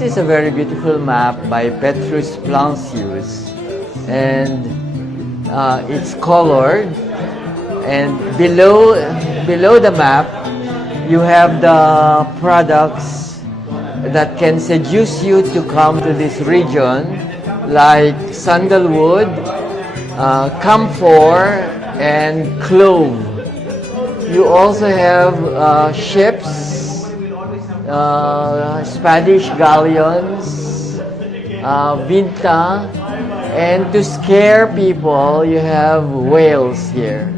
This is a very beautiful map by Petrus Plancius, and it's colored, and below the map you have the products that can seduce you to come to this region, like sandalwood, camphor, and clove. You also have ships, Spanish galleons, Vinta, and to scare people, you have whales here.